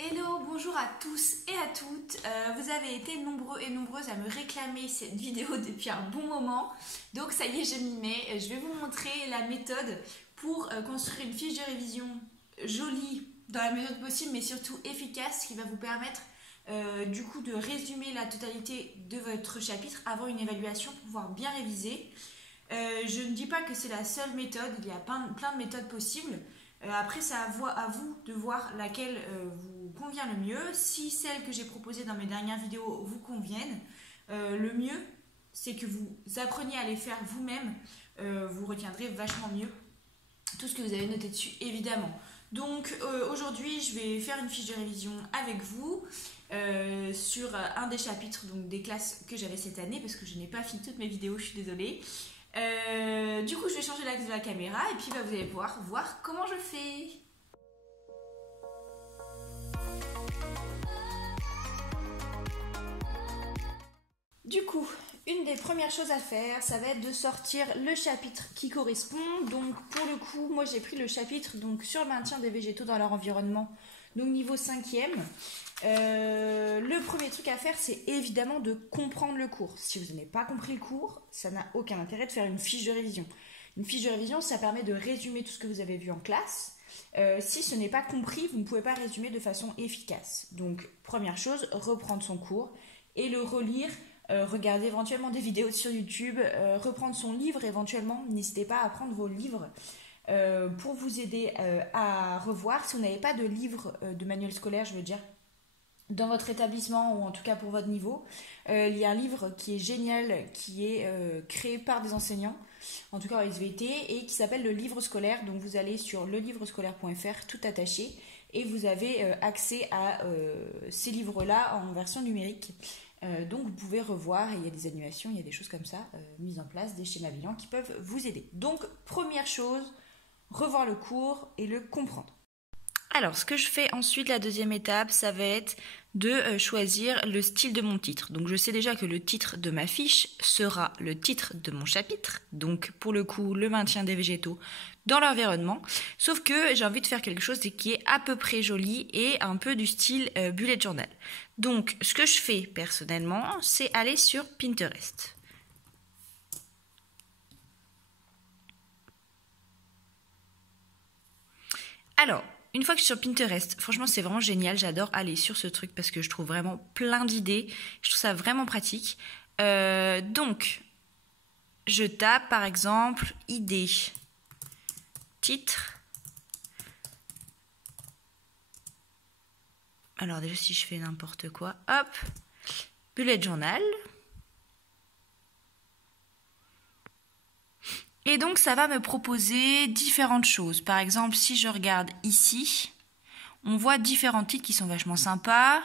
Hello, bonjour à tous et à toutes. Vous avez été nombreux et nombreuses à me réclamer cette vidéo depuis un bon moment. Donc ça y est, je m'y mets. Je vais vous montrer la méthode pour construire une fiche de révision jolie dans la mesure possible, mais surtout efficace, qui va vous permettre du coup de résumer la totalité de votre chapitre avant une évaluation pour pouvoir bien réviser. Je ne dis pas que c'est la seule méthode, il y a plein de méthodes possibles. Après, c'est à vous de voir laquelle vous convient le mieux. Si celles que j'ai proposées dans mes dernières vidéos vous conviennent, le mieux, c'est que vous appreniez à les faire vous-même. Vous retiendrez vachement mieux tout ce que vous avez noté dessus, évidemment. Donc aujourd'hui, je vais faire une fiche de révision avec vous sur un des chapitres donc, des classes que j'avais cette année, parce que je n'ai pas fini toutes mes vidéos, je suis désolée. Du coup, je vais changer l'axe de la caméra et puis vous allez pouvoir voir comment je fais. Du coup, une des premières choses à faire, ça va être de sortir le chapitre qui correspond. Donc pour le coup, moi j'ai pris le chapitre donc, sur le maintien des végétaux dans leur environnement, donc niveau 5e. Le premier truc à faire, c'est évidemment de comprendre le cours. Si vous n'avez pas compris le cours, ça n'a aucun intérêt de faire une fiche de révision. Une fiche de révision, ça permet de résumer tout ce que vous avez vu en classe. Si ce n'est pas compris, vous ne pouvez pas résumer de façon efficace. Donc, première chose, reprendre son cours et le relire. Regarder éventuellement des vidéos sur YouTube, reprendre son livre éventuellement. N'hésitez pas à prendre vos livres pour vous aider à revoir. Si vous n'avez pas de livre de manuel scolaire, je veux dire, dans votre établissement ou en tout cas pour votre niveau, il y a un livre qui est génial, qui est créé par des enseignants, en tout cas en SVT, et qui s'appelle le livre scolaire. Donc vous allez sur lelivrescolaire.fr, tout attaché, et vous avez accès à ces livres-là en version numérique. Donc vous pouvez revoir, et il y a des animations, il y a des choses comme ça mises en place, des schémas bilans qui peuvent vous aider. Donc première chose, revoir le cours et le comprendre. Alors ce que je fais ensuite, la deuxième étape, ça va être de choisir le style de mon titre. Donc je sais déjà que le titre de ma fiche sera le titre de mon chapitre, donc pour le coup le maintien des végétaux dans l'environnement, sauf que j'ai envie de faire quelque chose qui est à peu près joli et un peu du style bullet journal. Donc ce que je fais personnellement, c'est aller sur Pinterest. Alors, une fois que je suis sur Pinterest, franchement c'est vraiment génial, j'adore aller sur ce truc parce que je trouve vraiment plein d'idées, je trouve ça vraiment pratique. Donc, je tape par exemple idée, titre. Alors déjà si je fais n'importe quoi, hop, bullet journal. Et donc ça va me proposer différentes choses. Par exemple, si je regarde ici, on voit différents titres qui sont vachement sympas.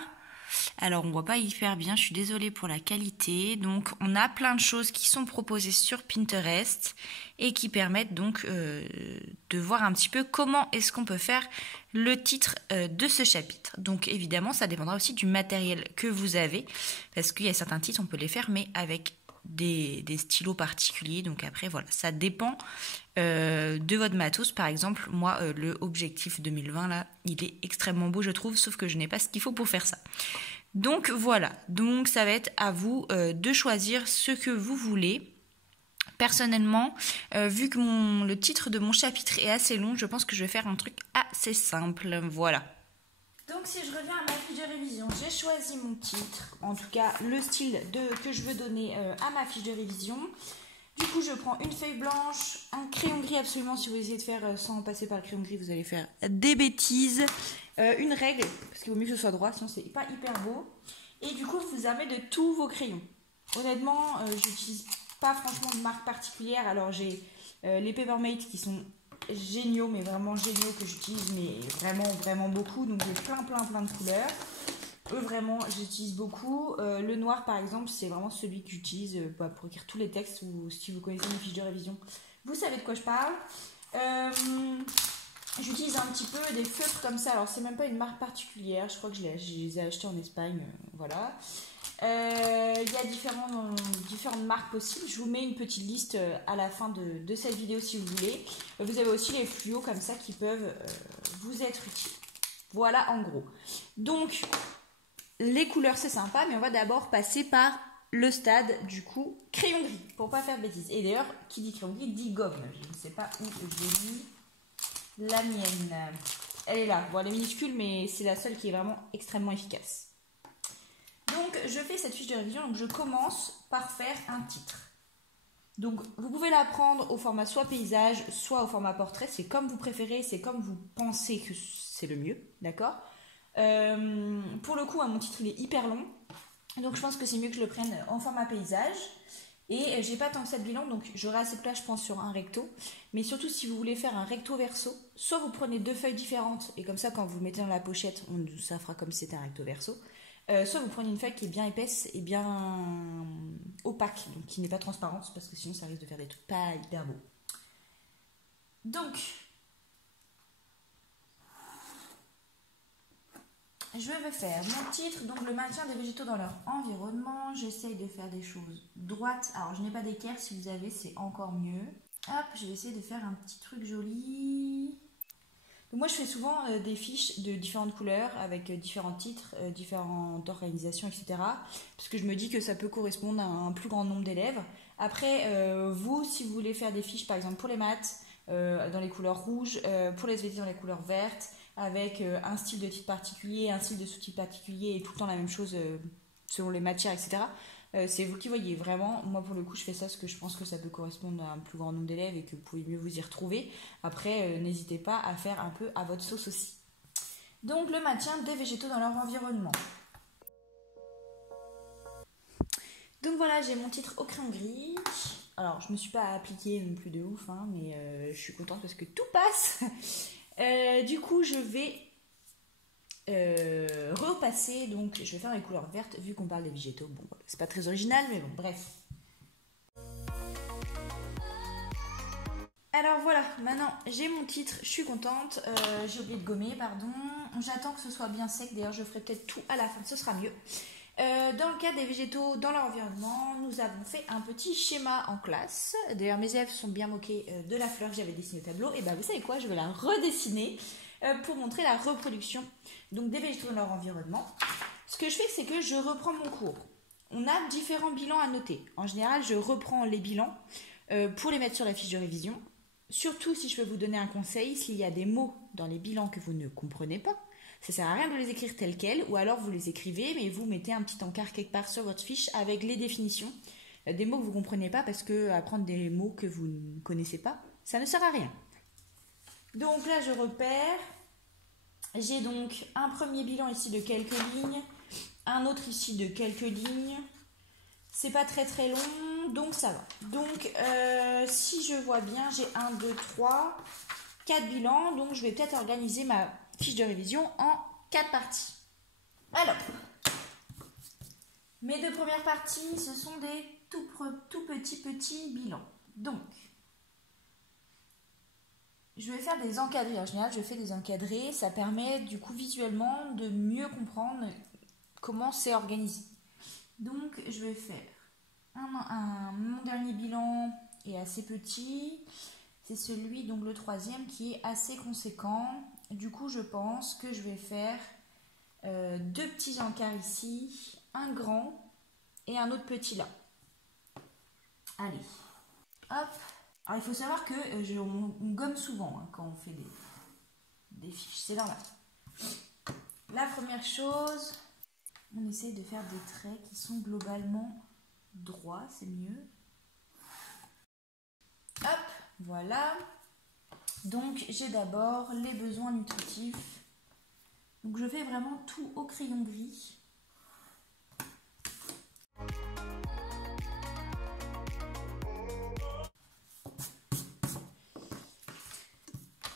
Alors on voit pas hyper bien, je suis désolée pour la qualité. Donc on a plein de choses qui sont proposées sur Pinterest et qui permettent donc de voir un petit peu comment est-ce qu'on peut faire le titre de ce chapitre. Donc évidemment ça dépendra aussi du matériel que vous avez, parce qu'il y a certains titres on peut les faire mais avec des stylos particuliers. Donc après voilà, ça dépend de votre matos. Par exemple moi le Objectif 2020 là, il est extrêmement beau je trouve, sauf que je n'ai pas ce qu'il faut pour faire ça. Donc voilà, donc ça va être à vous de choisir ce que vous voulez. Personnellement, vu que le titre de mon chapitre est assez long, je pense que je vais faire un truc assez simple. Voilà. Donc si je reviens à ma fiche de révision, j'ai choisi mon titre, en tout cas le style que je veux donner à ma fiche de révision. Du coup, je prends une feuille blanche, un crayon gris absolument. Si vous essayez de faire sans passer par le crayon gris, vous allez faire des bêtises. Une règle, parce qu'il vaut mieux que ce soit droit, sinon c'est pas hyper beau. Et du coup, vous armez de tous vos crayons. Honnêtement, j'utilise pas franchement de marque particulière. Alors j'ai les Papermate qui sont géniaux, mais vraiment géniaux, que j'utilise mais vraiment beaucoup. Donc j'ai plein de couleurs. Eux vraiment j'utilise beaucoup. Le noir par exemple, c'est vraiment celui que j'utilise pour écrire tous les textes, ou si vous connaissez mes fiches de révision, vous savez de quoi je parle. J'utilise un petit peu des feutres comme ça. Alors c'est même pas une marque particulière, je crois que je les ai achetés en Espagne, voilà. Il y a différentes marques possibles. Je vous mets une petite liste à la fin de cette vidéo si vous voulez. Vous avez aussi les fluos comme ça qui peuvent vous être utiles. Voilà en gros. Donc, les couleurs c'est sympa, mais on va d'abord passer par le stade du coup crayon gris, pour pas faire de bêtises. Et d'ailleurs, qui dit crayon gris dit gomme. Je ne sais pas où j'ai mis la mienne. Elle est là. Bon, elle est minuscule, mais c'est la seule qui est vraiment extrêmement efficace. Donc, je fais cette fiche de révision. Donc, je commence par faire un titre. Donc, vous pouvez la prendre au format soit paysage, soit au format portrait. C'est comme vous préférez, c'est comme vous pensez que c'est le mieux, d'accord ? Pour le coup, mon titre, il est hyper long. Donc, je pense que c'est mieux que je le prenne en format paysage. Et j'ai pas tant que ça de bilan, donc j'aurai assez de place, je pense, sur un recto. Mais surtout, si vous voulez faire un recto verso, soit vous prenez 2 feuilles différentes, et comme ça, quand vous le mettez dans la pochette, ça fera comme si c'était un recto verso. Soit vous prenez une feuille qui est bien épaisse et bien opaque, donc qui n'est pas transparente, parce que sinon ça risque de faire des trucs pas hyper beaux. Donc, je vais faire mon titre, donc le maintien des végétaux dans leur environnement. J'essaye de faire des choses droites. Alors, je n'ai pas d'équerre, si vous avez, c'est encore mieux. Hop, je vais essayer de faire un petit truc joli. Donc moi, je fais souvent des fiches de différentes couleurs avec différents titres, différentes organisations, etc. Parce que je me dis que ça peut correspondre à un plus grand nombre d'élèves. Après, vous, si vous voulez faire des fiches, par exemple pour les maths, dans les couleurs rouges, pour les SVT dans les couleurs vertes, avec un style de titre particulier, un style de sous-titre particulier et tout le temps la même chose selon les matières, etc. C'est vous qui voyez vraiment. Moi, pour le coup, je fais ça parce que je pense que ça peut correspondre à un plus grand nombre d'élèves et que vous pouvez mieux vous y retrouver. Après, n'hésitez pas à faire un peu à votre sauce aussi. Donc, le maintien des végétaux dans leur environnement. Donc voilà, j'ai mon titre au crayon gris. Alors, je me suis pas appliquée non plus de ouf, hein, mais je suis contente parce que tout passe. Du coup, je vais repasser, donc je vais faire les couleurs vertes vu qu'on parle des végétaux. Bon, c'est pas très original, mais bon, bref. Alors voilà, maintenant j'ai mon titre, je suis contente. J'ai oublié de gommer, pardon. J'attends que ce soit bien sec, d'ailleurs je ferai peut-être tout à la fin, ce sera mieux. Dans le cas des végétaux dans leur environnement, nous avons fait un petit schéma en classe. D'ailleurs, mes élèves sont bien moqués de la fleur que j'avais dessinée au tableau. Et bien, vous savez quoi, je vais la redessiner pour montrer la reproduction donc des végétaux dans leur environnement. Ce que je fais, c'est que je reprends mon cours. On a différents bilans à noter. En général, je reprends les bilans pour les mettre sur la fiche de révision. Surtout si je peux vous donner un conseil, s'il y a des mots dans les bilans que vous ne comprenez pas, ça ne sert à rien de les écrire tels quels, ou alors vous les écrivez, mais vous mettez un petit encart quelque part sur votre fiche avec les définitions des mots que vous ne comprenez pas, parce que apprendre des mots que vous ne connaissez pas, ça ne sert à rien. Donc là, je repère. J'ai donc un premier bilan ici de quelques lignes, un autre ici de quelques lignes. C'est pas très très long, donc ça va. Donc, si je vois bien, j'ai 1, 2, 3, 4 bilans, donc je vais peut-être organiser ma fiche de révision en 4 parties. Alors, mes 2 premières parties, ce sont des tout petits bilans. Donc, je vais faire des encadrés. En général, je fais des encadrés. Ça permet du coup visuellement de mieux comprendre comment c'est organisé. Donc, je vais faire mon dernier bilan est assez petit. C'est celui, donc le troisième, qui est assez conséquent. Du coup, je pense que je vais faire 2 petits encarts ici, un grand et un autre petit là. Allez, hop. Alors, il faut savoir que on gomme souvent hein, quand on fait des fiches, c'est normal. La première chose, on essaie de faire des traits qui sont globalement droits, c'est mieux. Hop, voilà. Donc, j'ai d'abord les besoins nutritifs. Donc, je fais vraiment tout au crayon gris.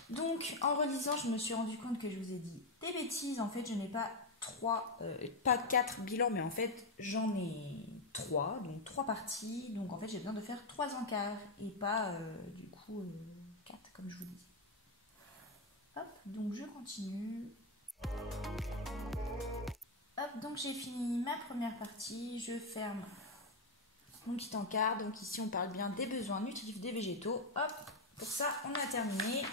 Donc, en relisant, je me suis rendu compte que je vous ai dit des bêtises. En fait, je n'ai pas 4 bilans, mais en fait, j'en ai 3. Donc, 3 parties. Donc, en fait, j'ai besoin de faire 3 encarts et pas, du coup, 4, comme je vous dis. Hop, donc je continue. Hop, donc j'ai fini ma première partie. Je ferme mon petit encart. Donc, ici, on parle bien des besoins nutritifs des végétaux. Hop, pour ça, on a terminé.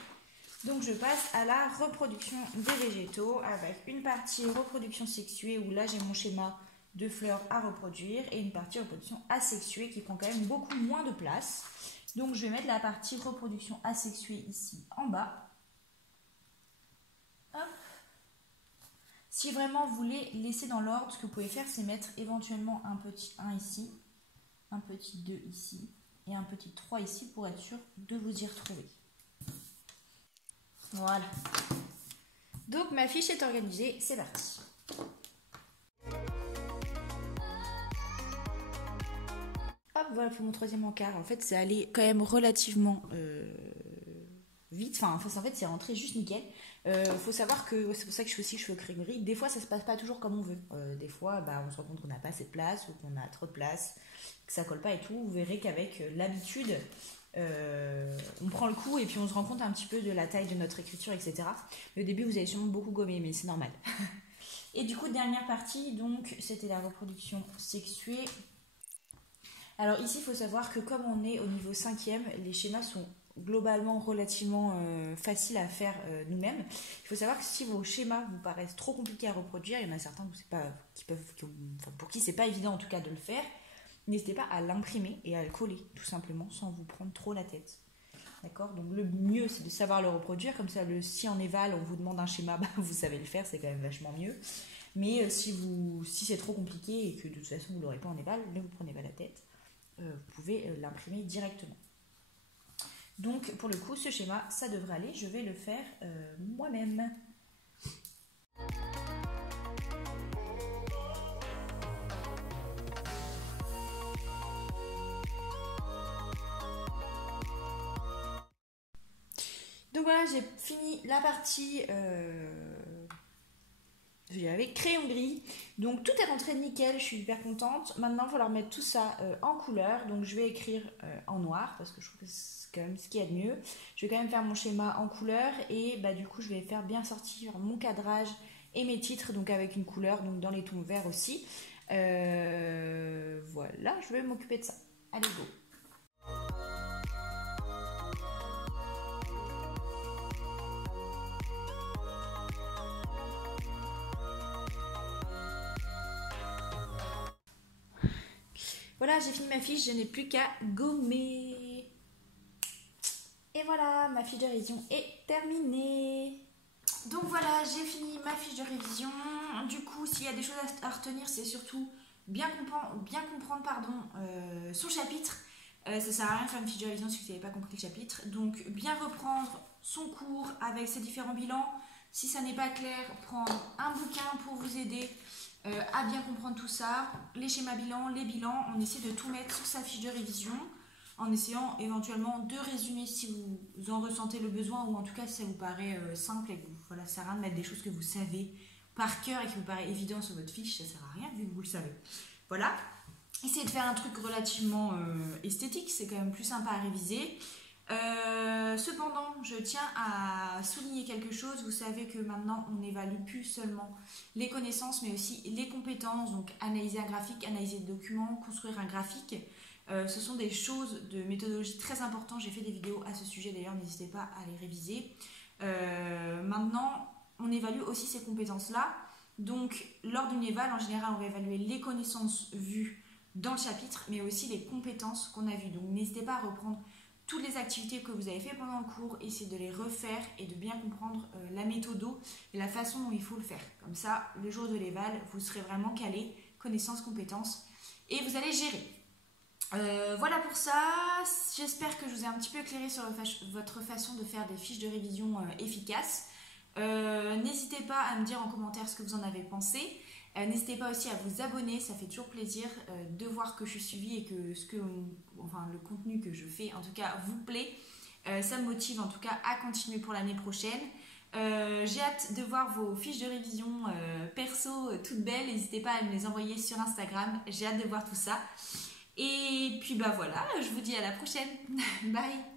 Donc je passe à la reproduction des végétaux avec une partie reproduction sexuée où là j'ai mon schéma de fleurs à reproduire et une partie reproduction asexuée qui prend quand même beaucoup moins de place. Donc je vais mettre la partie reproduction asexuée ici en bas. Hop. Si vraiment vous voulez laisser dans l'ordre, ce que vous pouvez faire c'est mettre éventuellement un petit 1 ici, un petit 2 ici et un petit 3 ici pour être sûr de vous y retrouver. Voilà. Donc ma fiche est organisée, c'est parti. Hop, voilà pour mon troisième encart. En fait, c'est allé quand même relativement vite. Enfin, en fait, c'est rentré juste nickel. Faut savoir que c'est pour ça que je fais aussi cheveux gris. Des fois, ça se passe pas toujours comme on veut. Des fois, on se rend compte qu'on n'a pas assez de place ou qu'on a trop de place, que ça colle pas et tout. Vous verrez qu'avec l'habitude, on prend le coup et puis on se rend compte un petit peu de la taille de notre écriture, etc. Mais au début, vous avez sûrement beaucoup gommé, mais c'est normal. Et du coup, dernière partie, donc, c'était la reproduction sexuée. Alors ici, il faut savoir que comme on est au niveau 5e, les schémas sont globalement relativement faciles à faire nous-mêmes. Il faut savoir que si vos schémas vous paraissent trop compliqués à reproduire, il y en a certains pour qui c'est pas évident en tout cas de le faire, n'hésitez pas à l'imprimer et à le coller tout simplement sans vous prendre trop la tête. D'accord ? Donc le mieux c'est de savoir le reproduire, comme ça si en éval on vous demande un schéma, vous savez le faire, c'est quand même vachement mieux. Mais si c'est trop compliqué et que de toute façon vous ne l'aurez pas en éval, ne vous prenez pas la tête. Vous pouvez l'imprimer directement. Donc pour le coup ce schéma ça devrait aller, je vais le faire moi-même. Donc voilà, j'ai fini la partie avec crayon gris. Donc tout est rentré nickel, je suis hyper contente. Maintenant il va falloir mettre tout ça en couleur. Donc je vais écrire en noir parce que je trouve que c'est quand même ce qu'il y a de mieux. Je vais quand même faire mon schéma en couleur et du coup je vais faire bien sortir mon cadrage et mes titres donc avec une couleur, donc dans les tons verts aussi. Voilà, je vais m'occuper de ça. Allez go! Voilà, j'ai fini ma fiche, je n'ai plus qu'à gommer. Et voilà, ma fiche de révision est terminée. Donc voilà, j'ai fini ma fiche de révision. Du coup, s'il y a des choses à retenir, c'est surtout bien comprendre son chapitre. Ça sert à rien de faire une fiche de révision si vous n'avez pas compris le chapitre. Donc bien reprendre son cours avec ses différents bilans. Si ça n'est pas clair, prendre un bouquin pour vous aider à bien comprendre tout ça. Les schémas bilans, les bilans, on essaie de tout mettre sur sa fiche de révision en essayant éventuellement de résumer si vous en ressentez le besoin ou en tout cas si ça vous paraît simple et que ça sert à rien de mettre des choses que vous savez par cœur et qui vous paraît évident sur votre fiche, ça sert à rien vu que vous le savez. Voilà, essayez de faire un truc relativement esthétique, c'est quand même plus sympa à réviser. Cependant, je tiens à souligner quelque chose. Vous savez que maintenant on n'évalue plus seulement les connaissances mais aussi les compétences, donc analyser un graphique, analyser le document, construire un graphique. Ce sont des choses de méthodologie très importantes. J'ai fait des vidéos à ce sujet d'ailleurs, n'hésitez pas à les réviser. Maintenant, on évalue aussi ces compétences-là. Donc, lors d'une éval, en général, on va évaluer les connaissances vues dans le chapitre, mais aussi les compétences qu'on a vues. Donc, n'hésitez pas à reprendre toutes les activités que vous avez fait pendant le cours, essayez de les refaire et de bien comprendre la méthode et la façon dont il faut le faire. Comme ça, le jour de l'éval, vous serez vraiment calé, connaissances, compétences, et vous allez gérer. Voilà pour ça, j'espère que je vous ai un petit peu éclairé sur votre façon de faire des fiches de révision efficaces. N'hésitez pas à me dire en commentaire ce que vous en avez pensé. N'hésitez pas aussi à vous abonner, ça fait toujours plaisir de voir que je suis suivie et que le contenu que je fais en tout cas vous plaît. Ça me motive en tout cas à continuer pour l'année prochaine. J'ai hâte de voir vos fiches de révision perso toutes belles, n'hésitez pas à me les envoyer sur Instagram, j'ai hâte de voir tout ça. Et puis voilà, je vous dis à la prochaine. Bye!